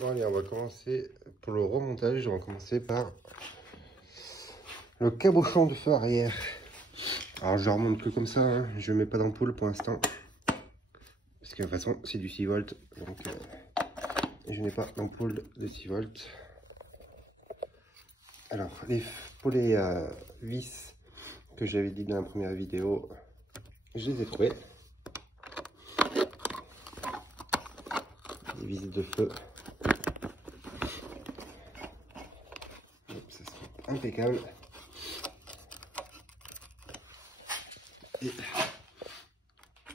Bon allez, on va commencer pour le remontage. On va commencer par le cabochon de feu arrière. Alors je remonte que comme ça, hein. Je mets pas d'ampoule pour l'instant. Parce que de toute façon c'est du 6 volts. Donc je n'ai pas d'ampoule de 6 volts. Alors pour les vis que j'avais dit dans la première vidéo, je les ai trouvées. Les vis de feu. Ça sera impeccable. Et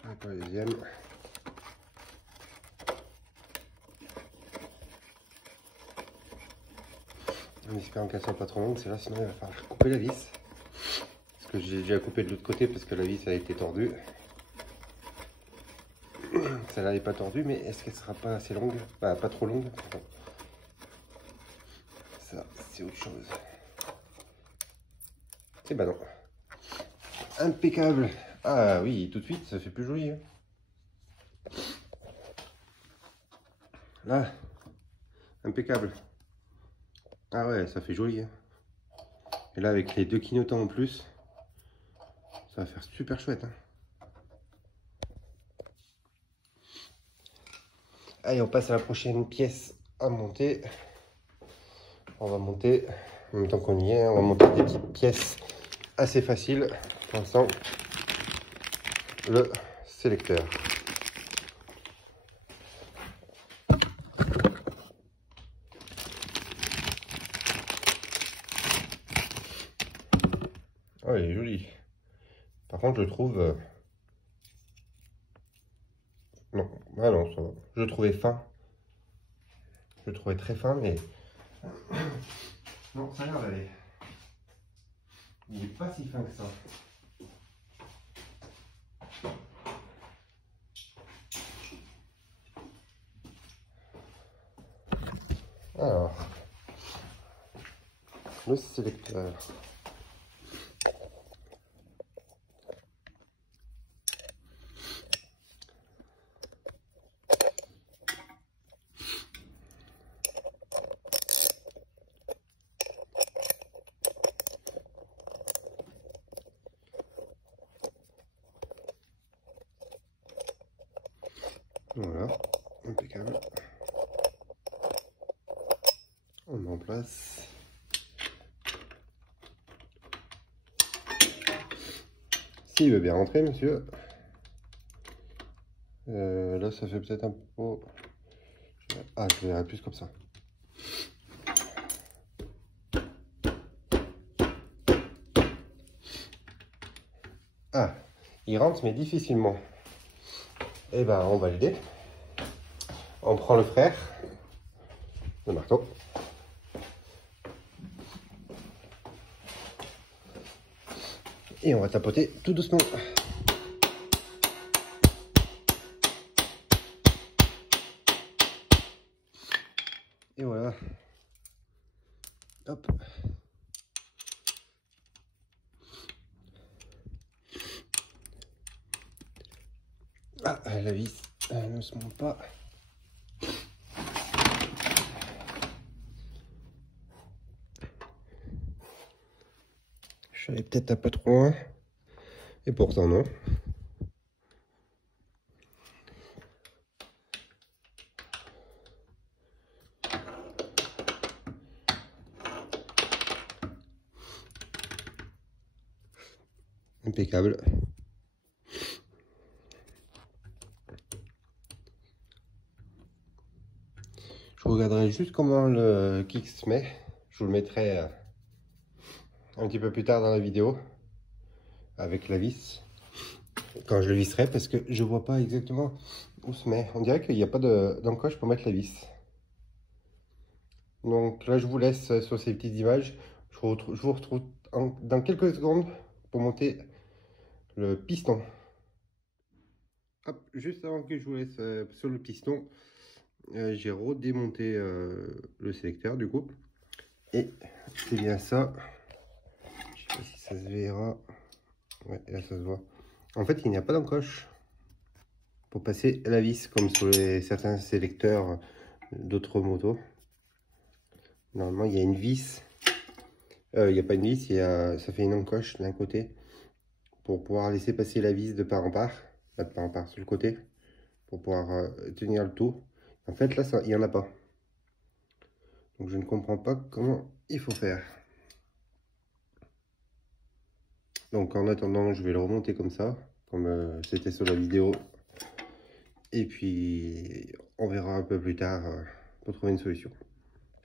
encore la deuxième. En espérant qu'elle soit pas trop longue, c'est là, sinon il va falloir couper la vis. Parce que j'ai déjà coupé de l'autre côté parce que la vis a été tordue. Celle-là n'est pas tordue, mais est-ce qu'elle sera pas assez longue? Bah, pas trop longue. Ça, c'est autre chose. Et bah non. Impeccable. Ah oui, tout de suite, ça fait plus joli. Hein. Là, impeccable. Ah ouais, ça fait joli. Hein. Et là, avec les deux clignotants en plus, ça va faire super chouette. Hein. Allez, on passe à la prochaine pièce à monter. On va monter, en même temps qu'on y est, on va monter des petites pièces assez faciles. Pour l'instant, le sélecteur. Oh, il est joli. Par contre, je trouve... Non, ah non, ça va. Je le trouvais fin. Je le trouvais très fin, mais... Non, ça a l'air d'aller. Il n'est pas si fin que ça. Alors... Le sélecteur. Voilà, impeccable. On met en place. S'il veut bien rentrer, monsieur. Là, ça fait peut-être un peu... Ah, je verrai plus comme ça. Ah, il rentre, mais difficilement. Eh ben, on va l'aider. On prend le frère, le marteau. Et on va tapoter tout doucement. Et voilà. Hop. Ah, la vis, elle ne se monte pas. Je suis allé peut-être un peu trop loin. Et pourtant non. Impeccable. Je regarderai juste comment le kick se met. Je vous le mettrai un petit peu plus tard dans la vidéo avec la vis quand je le visserai, parce que je vois pas exactement où se met. On dirait qu'il n'y a pas d'encoche pour mettre la vis. Donc là, je vous laisse sur ces petites images. Je vous retrouve dans quelques secondes pour monter le piston. Hop, juste avant que je vous laisse sur le piston, j'ai redémonté le sélecteur du coup. Et c'est bien ça. Je sais pas si ça se verra. Ouais, là ça se voit. En fait, il n'y a pas d'encoche pour passer la vis comme sur certains sélecteurs d'autres motos. Normalement, il y a une vis. Il n'y a pas une vis, ça fait une encoche d'un côté pour pouvoir laisser passer la vis de part en part. Pas de part en part, sur le côté. Pour pouvoir tenir le tout. En fait, là, il n'y en a pas. Donc, je ne comprends pas comment il faut faire. Donc, en attendant, je vais le remonter comme ça, comme c'était sur la vidéo. Et puis, on verra un peu plus tard pour trouver une solution.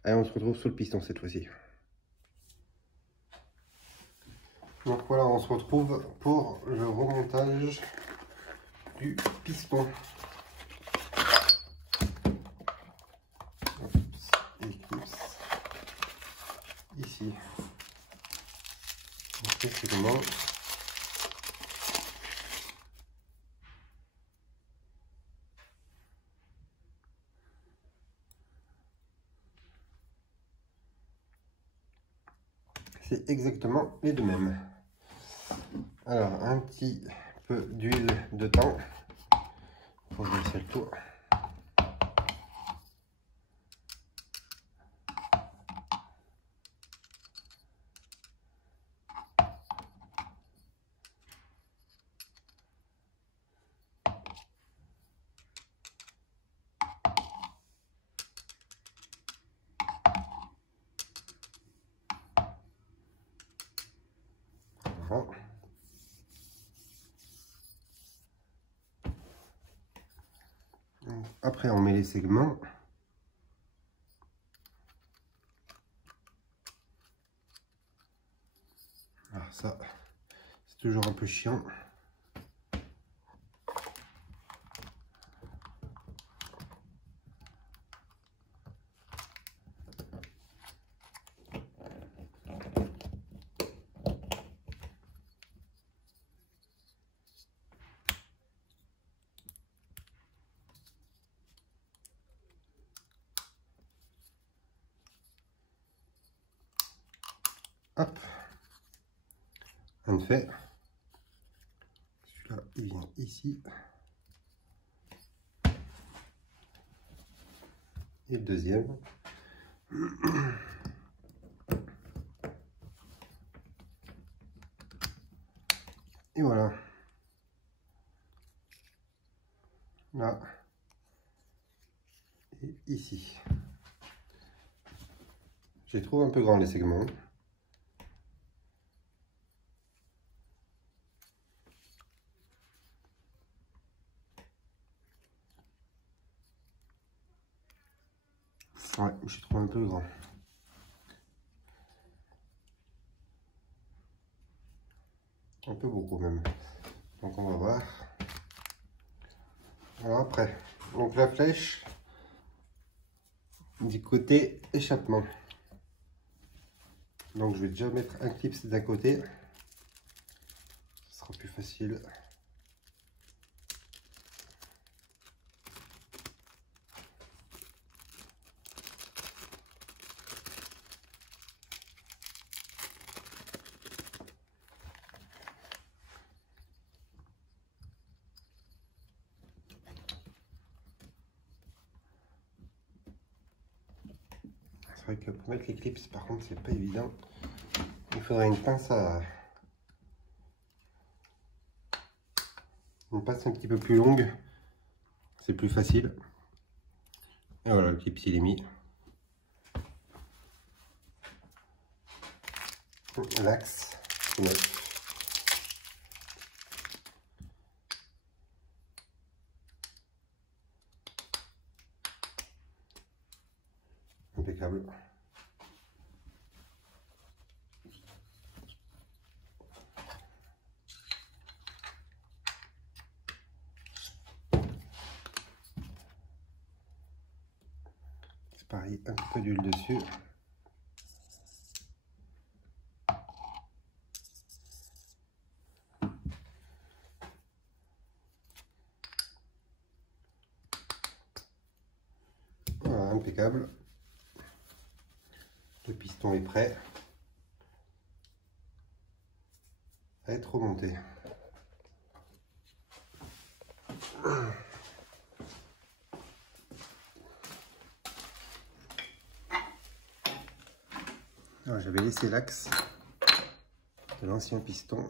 Allez, on se retrouve sur le piston cette fois-ci. Donc voilà, on se retrouve pour le remontage du piston. Éclipse ici. Donc c'est comment. C'est exactement les deux mêmes. Alors, un petit peu d'huile dedans pour laisser le tour. Voilà. Après, on met les segments. Alors ça, c'est toujours un peu chiant. Hop, un fait. Celui-là, il vient ici. Et le deuxième. Et voilà. Là. Et ici. Je les trouve un peu grands les segments. Ouais, je les trouve un peu grands. Un peu beaucoup même. Donc on va voir. Alors après, donc la flèche du côté échappement. Donc je vais déjà mettre un clip d'un côté. Ce sera plus facile. C'est vrai que pour mettre les clips, par contre, c'est pas évident. Il faudrait une pince une pince un petit peu plus longue. C'est plus facile. Et voilà, le clip il est mis. L'axe, neuf. Impeccable. C'est pareil, un petit peu d'huile dessus. Voilà, impeccable. Le piston est prêt à être remonté. Alors j'avais laissé l'axe de l'ancien piston.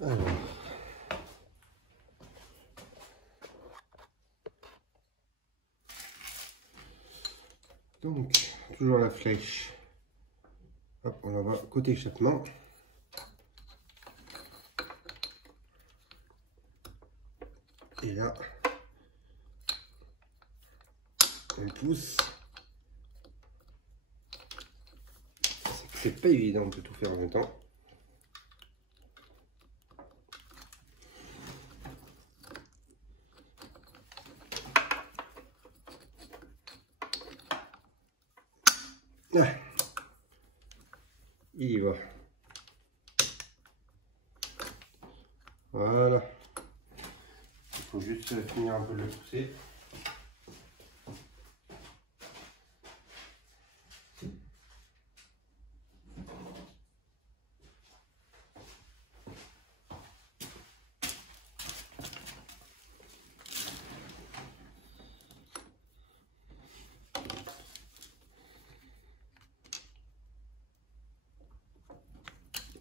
Alors. Donc, toujours la flèche. Hop, on la voit côté échappement. Et là, on pousse. C'est pas évident de tout faire en même temps. Ah, il y va. Voilà. Il faut juste finir un peu de le pousser.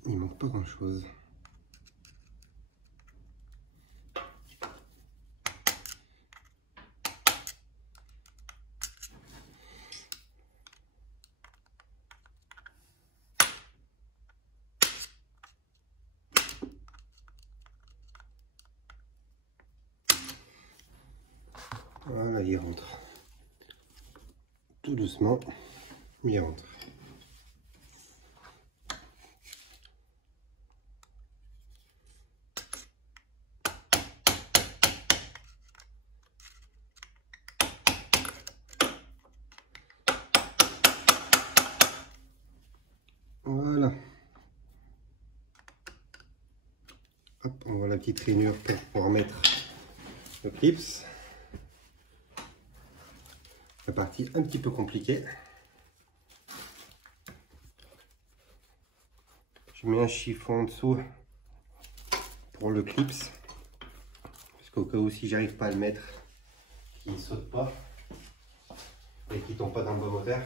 Il manque pas grand chose. Voilà, il rentre. Tout doucement, mais il rentre. Voilà. Hop, on voit la petite rainure pour pouvoir mettre le clips. La partie un petit peu compliquée. Je mets un chiffon en dessous pour le clips. Parce qu'au cas où si j'arrive pas à le mettre, qu'il ne saute pas et qu'il tombe pas dans le bas moteur.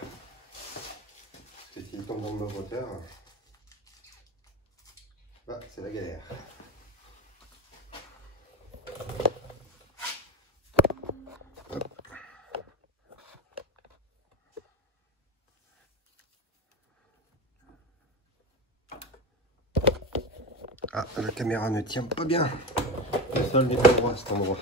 Parce que s'il tombe dans le bas moteur, là c'est la galère. Ah, la caméra ne tient pas bien. Le sol n'est pas droit à cet endroit.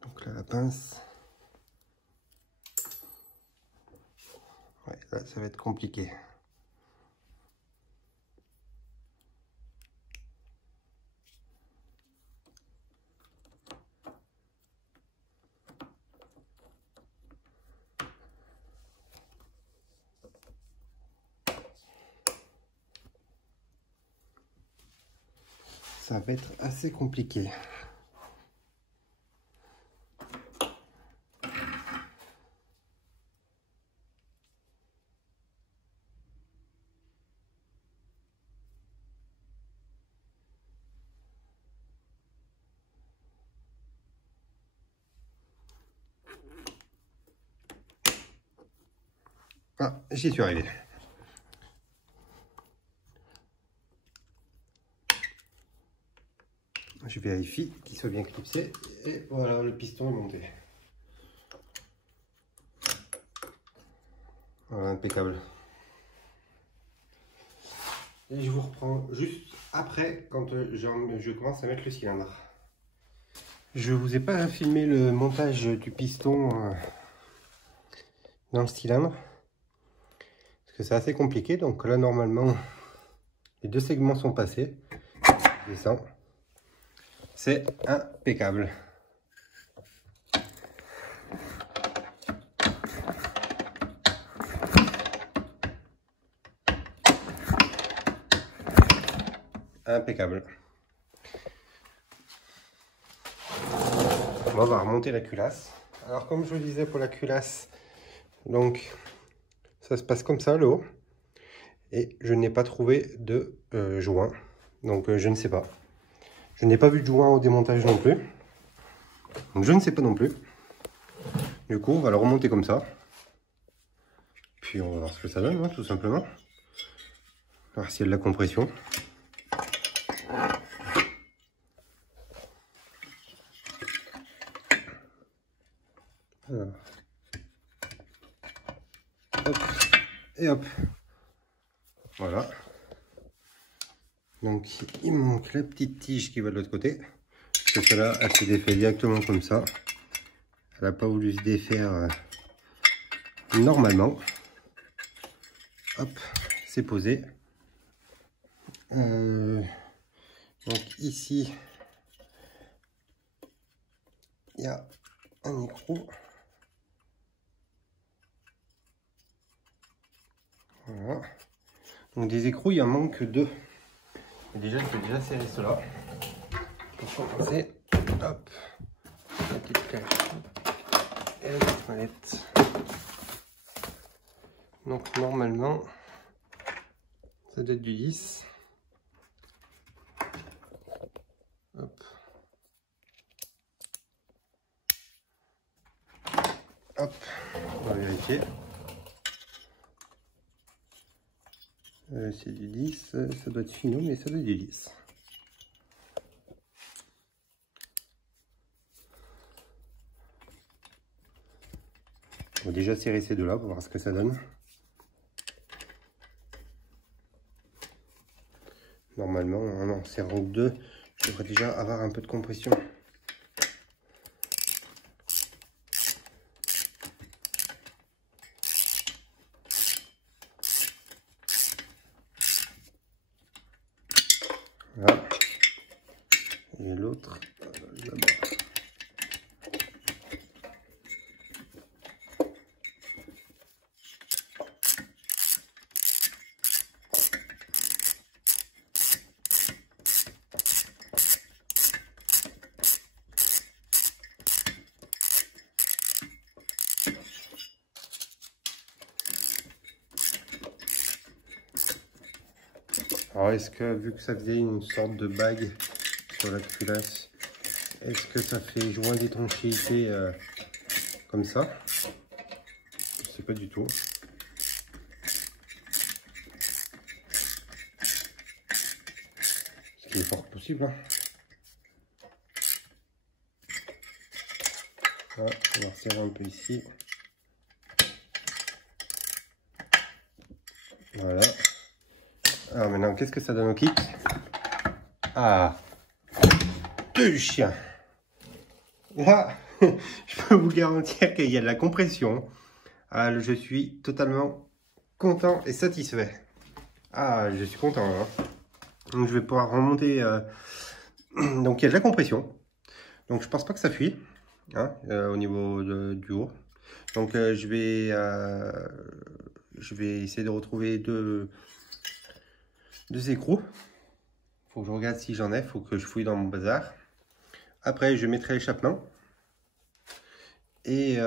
Donc là, la pince. Ouais, là, ça va être compliqué. Ça va être assez compliqué. Ah, j'y suis arrivé. Je vérifie qu'il soit bien clipsé et voilà, le piston est monté. Voilà, impeccable. Et je vous reprends juste après quand je commence à mettre le cylindre. Je vous ai pas filmé le montage du piston dans le cylindre parce que c'est assez compliqué. Donc là normalement les deux segments sont passés. Je descends. C'est impeccable. Impeccable. On va remonter la culasse. Alors comme je vous disais pour la culasse, donc ça se passe comme ça le haut. Et je n'ai pas trouvé de joint. Donc je ne sais pas. Je n'ai pas vu de joint au démontage non plus. Donc je ne sais pas non plus. Du coup on va le remonter comme ça. Puis on va voir ce que ça donne, hein, tout simplement. Voir s'il y a de la compression. Alors. Hop. Et hop. Voilà. Donc il me manque la petite tige qui va de l'autre côté. Parce que celle-là, elle se défait directement comme ça. Elle n'a pas voulu se défaire normalement. Hop, c'est posé. Donc ici, il y a un écrou. Voilà. Donc des écrous, il en manque 2. Et déjà, je vais déjà serrer cela. Pour commencer, hop, la petite cage et la petite manette. Donc normalement, ça doit être du 10. Hop. Hop, on va vérifier. C'est du 10, ça doit être finot, mais ça doit être du 10. On va déjà serrer ces deux-là pour voir ce que ça donne. Normalement, en serrant 2, je devrais déjà avoir un peu de compression. Voilà. Et l'autre, là-bas. Alors est-ce que, vu que ça faisait une sorte de bague sur la culasse, est-ce que ça fait joint d'étanchéité comme ça? Je sais pas du tout. Ce qui est fort possible. Hein. Voilà, on va resserrer un peu ici. Voilà. Alors maintenant, qu'est-ce que ça donne au kick? Ah, 2 chiens. Là, je peux vous garantir qu'il y a de la compression. Ah, je suis totalement content et satisfait. Ah, je suis content. Hein. Donc, je vais pouvoir remonter. Donc, il y a de la compression. Donc, je pense pas que ça fuit hein, au niveau du haut. Donc, je vais essayer de retrouver deux écrous. Faut que je regarde si j'en ai. Faut que je fouille dans mon bazar. Après, je mettrai l'échappement. Et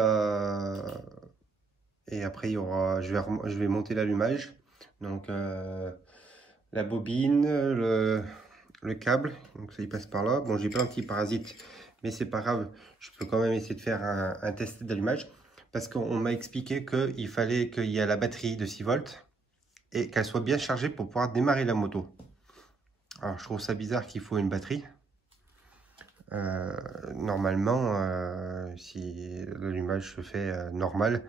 après, il y aura, je vais monter l'allumage. Donc, la bobine, le câble. Donc, ça y passe par là. Bon, j'ai plein de petits parasites, mais c'est pas grave. Je peux quand même essayer de faire un test d'allumage. Parce qu'on m'a expliqué qu'il fallait qu'il y ait la batterie de 6 volts et qu'elle soit bien chargée pour pouvoir démarrer la moto. Alors, je trouve ça bizarre qu'il faut une batterie. Normalement, si l'allumage se fait normal,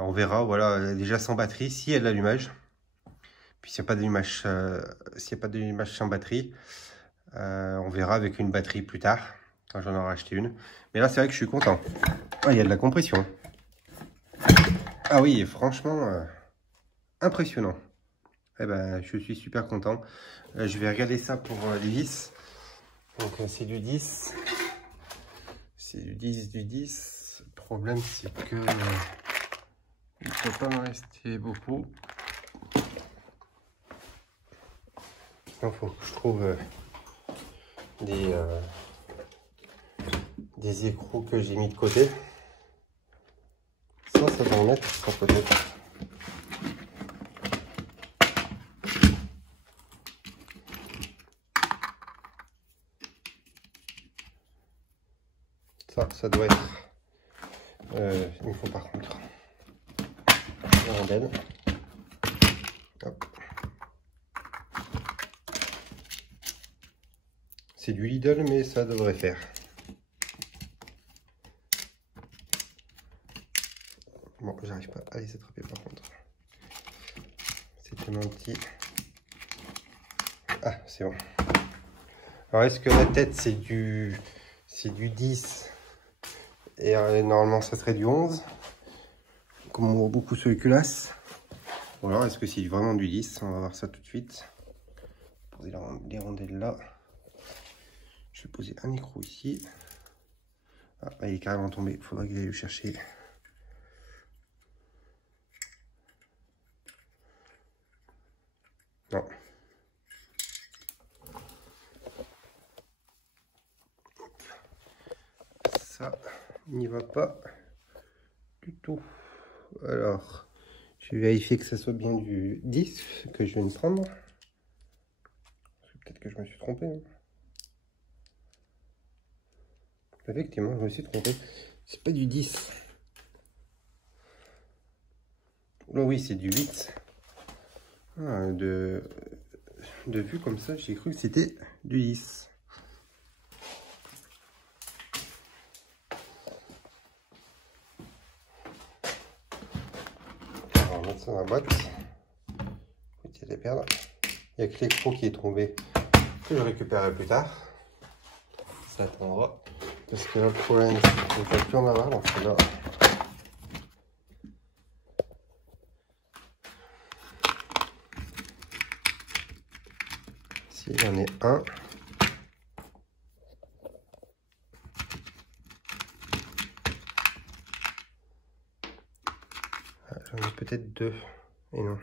on verra, voilà, déjà sans batterie, s'il y a de l'allumage. Puis s'il n'y a pas d'allumage sans batterie, on verra avec une batterie plus tard, quand j'en aurai acheté une. Mais là, c'est vrai que je suis content. Ah, il y a de la compression. Ah oui, franchement, impressionnant. Eh ben, je suis super content. Je vais regarder ça pour les vis. Donc c'est du 10. C'est du 10, du 10. Le problème, c'est que il ne peut pas me rester beaucoup. Maintenant, il faut que je trouve des écrous que j'ai mis de côté. Ça doit en être, ça peut-être. Ça doit être. Il me faut par contre la rondelle. Hop. C'est du Lidl, mais ça devrait faire. Bon, j'arrive pas à les attraper par contre. C'était mon petit. Ah, c'est bon. Alors, est-ce que la tête c'est du 10 et normalement ça serait du 11, comme on voit beaucoup sur les culasses? Ou alors est-ce que c'est vraiment du 10? On va voir ça tout de suite. Poser les rondelles là. Je vais poser un écrou ici. Ah, il est carrément tombé. Il faudra que j'aille le chercher. Non. Ça n'y va pas du tout. Alors, je vais vérifier que ça soit bien du 10 que je viens de prendre. Peut-être que je me suis trompé. Hein. Effectivement, je me suis trompé. C'est pas du 10. Là, oui, c'est du 8. Ah, de vue comme ça, j'ai cru que c'était du 10. On va mettre ça dans la boîte. Il y a des perles. Il n'y a que l'écrou qui est tombé que je récupérerai plus tard. Ça attendra. Parce que le problème, c'est qu'il ne peut plus en avoir dans celui-là. Ici, j'en ai un. J'en ai peut-être deux. Et non.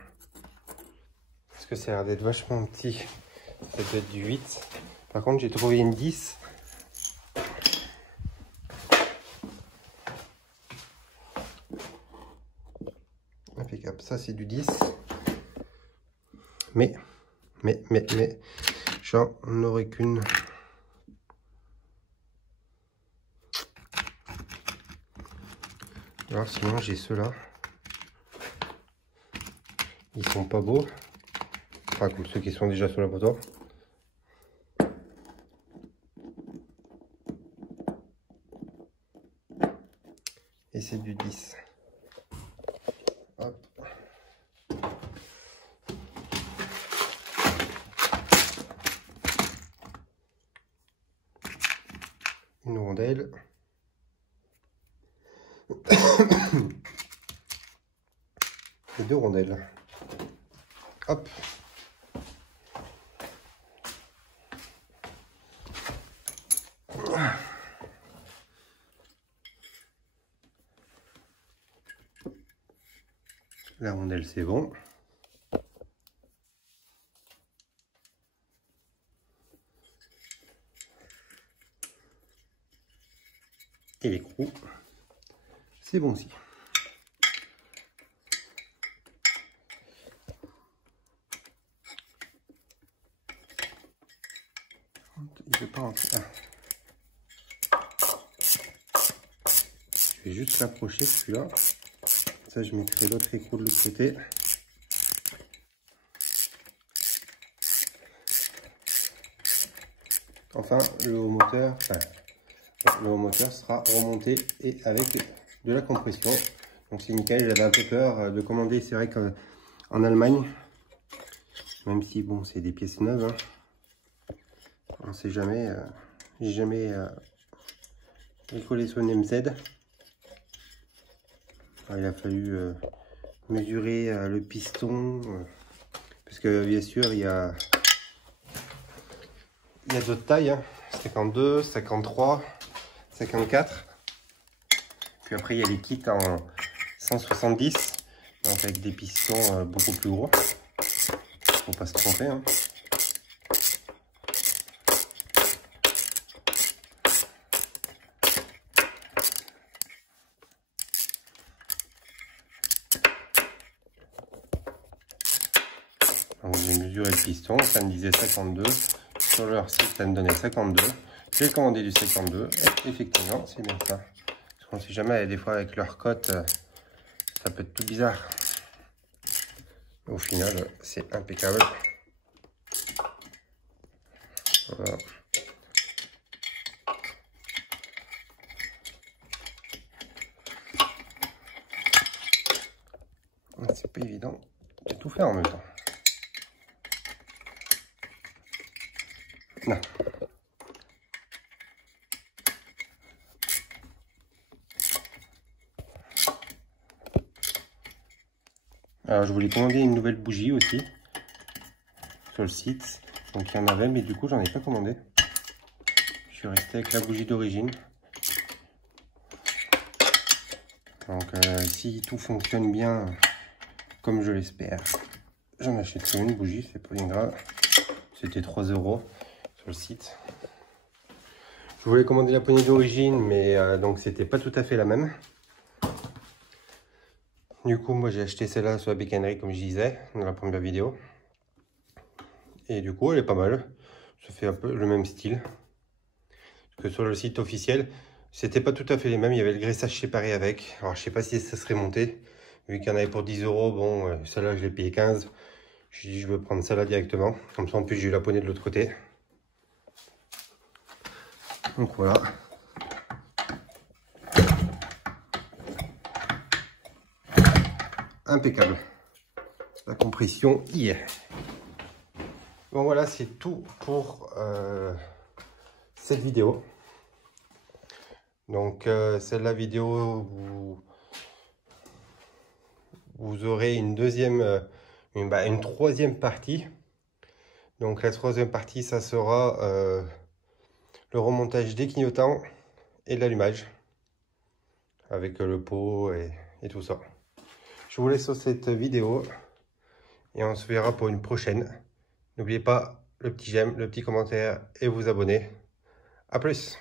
Parce que ça a l'air d'être vachement petit. Ça doit être du 8. Par contre, j'ai trouvé une 10. Impeccable. Ça, c'est du 10. Mais, j'en aurais qu'une. Alors, sinon, j'ai ceux-là. Ils sont pas beaux. Enfin, comme ceux qui sont déjà sur la photo. Et c'est du 10. Hop. Une rondelle. Et deux rondelles. Hop. La rondelle, c'est bon. Et l'écrou, c'est bon aussi. Il ne veut pas rentrer. Ah. Je vais juste l'approcher celui-là. Ça, je mettrai l'autre écrou de l'autre côté. Enfin, le haut moteur, sera remonté et avec de la compression. Donc c'est nickel. J'avais un peu peur de commander. C'est vrai qu'en Allemagne, même si bon, c'est des pièces neuves, hein, on ne sait jamais. J'ai jamais bricolé sur une MZ. Alors, il a fallu mesurer le piston, parce que bien sûr il y a d'autres tailles, hein, 52, 53, 54. Puis après il y a les kits en 170, donc avec des pistons beaucoup plus gros. Faut pas se tromper. Hein. Donc j'ai mesuré le piston, ça me disait 52. Sur leur site, ça me donnait 52. J'ai commandé du 52. Et effectivement, c'est bien ça. Parce qu'on ne sait jamais, des fois avec leur cote, ça peut être tout bizarre. Au final, c'est impeccable. Voilà. C'est pas évident de tout faire en même temps. Non. Alors je voulais commander une nouvelle bougie aussi sur le site. Donc il y en avait, mais du coup j'en ai pas commandé. Je suis resté avec la bougie d'origine. Donc si tout fonctionne bien comme je l'espère, j'en achèterai une bougie, c'est pas bien grave. C'était 3 € sur le site. Je voulais commander la poignée d'origine, mais donc c'était pas tout à fait la même. Du coup, moi j'ai acheté celle-là sur la bécannerie, comme je disais dans la première vidéo. Et du coup, elle est pas mal. Ça fait un peu le même style. Parce que sur le site officiel, c'était pas tout à fait les mêmes. Il y avait le graissage séparé avec. Alors, je sais pas si ça serait monté. Vu qu'il y en avait pour 10 €, bon, celle-là, je l'ai payé 15. Je dis, je veux prendre celle-là directement. Comme ça, en plus, j'ai eu la poignée de l'autre côté. Donc voilà. Impeccable. La compression y est. Bon voilà, c'est tout pour cette vidéo. Donc c'est la vidéo où vous aurez une deuxième, une troisième partie. Donc la troisième partie, ça sera le remontage des clignotants et l'allumage avec le pot et tout ça. Je vous laisse sur cette vidéo et on se verra pour une prochaine. N'oubliez pas le petit j'aime, le petit commentaire et vous abonner. À plus!